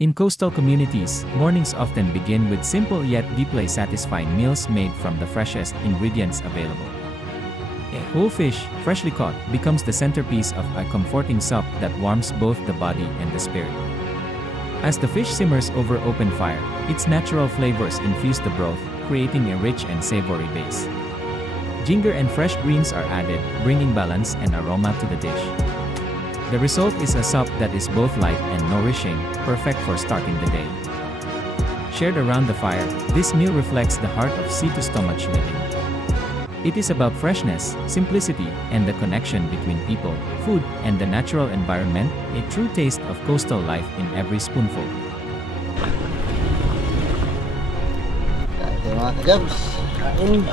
In coastal communities, mornings often begin with simple yet deeply satisfying meals made from the freshest ingredients available. A whole fish, freshly caught, becomes the centerpiece of a comforting sup that warms both the body and the spirit. As the fish simmers over open fire, its natural flavors infuse the broth, creating a rich and savory base. Ginger and fresh greens are added, bringing balance and aroma to the dish. The result is a sup that is both light and nourishing, perfect for starting the day. Shared around the fire, this meal reflects the heart of sea-to-stomach living. It is about freshness, simplicity, and the connection between people, food, and the natural environment, a true taste of coastal life in every spoonful. Ito mga kajabs, kain.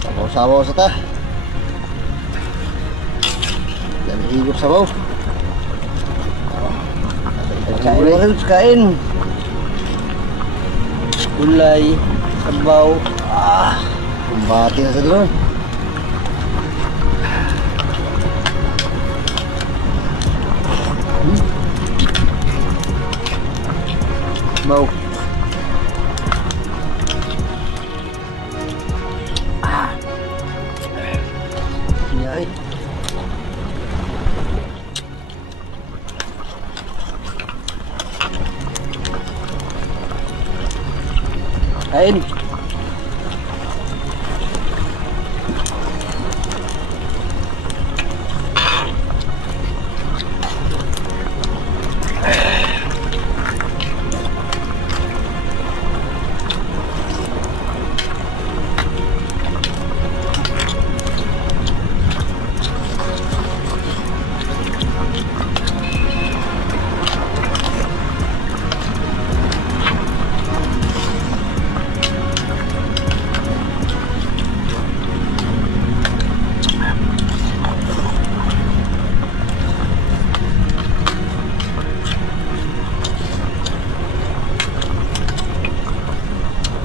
Sabaw-sabaw sa ta. Dan higop sabaw. Kain. Kain. Gulay, sabaw. Kumbati na sa doon. Sabaw. Yay. Kain.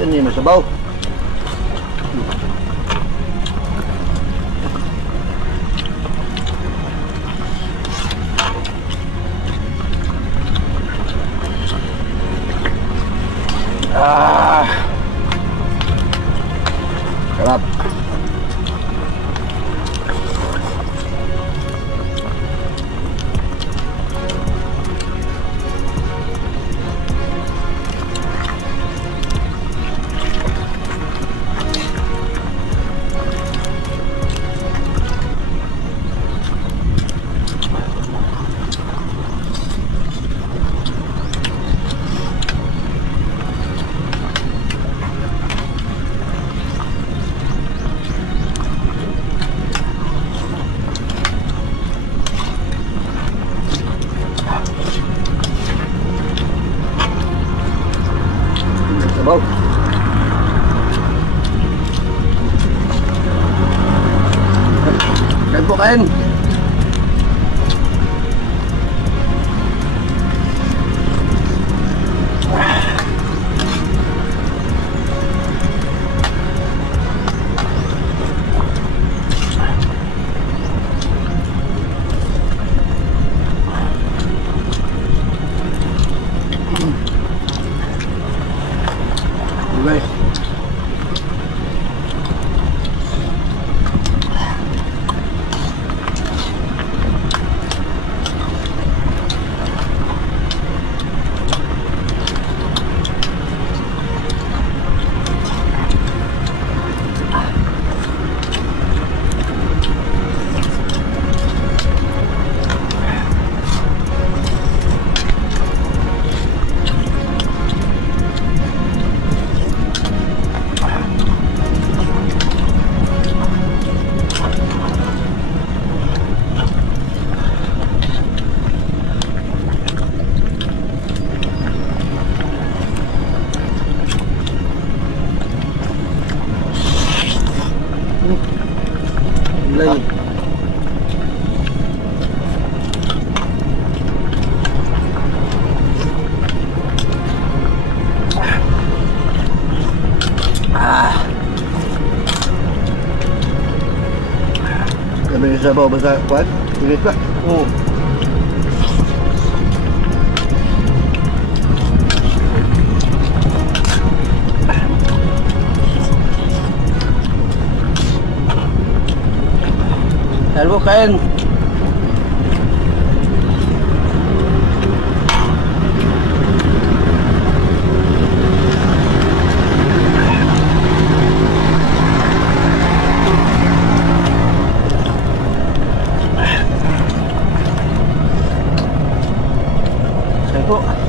Ini masih bau. Sarap. Sabaw. Kain po, kain. Guys. Lagi. Kami sa bawah besar kuat, ini tak. Oh. Dahil po kain. Dahil po.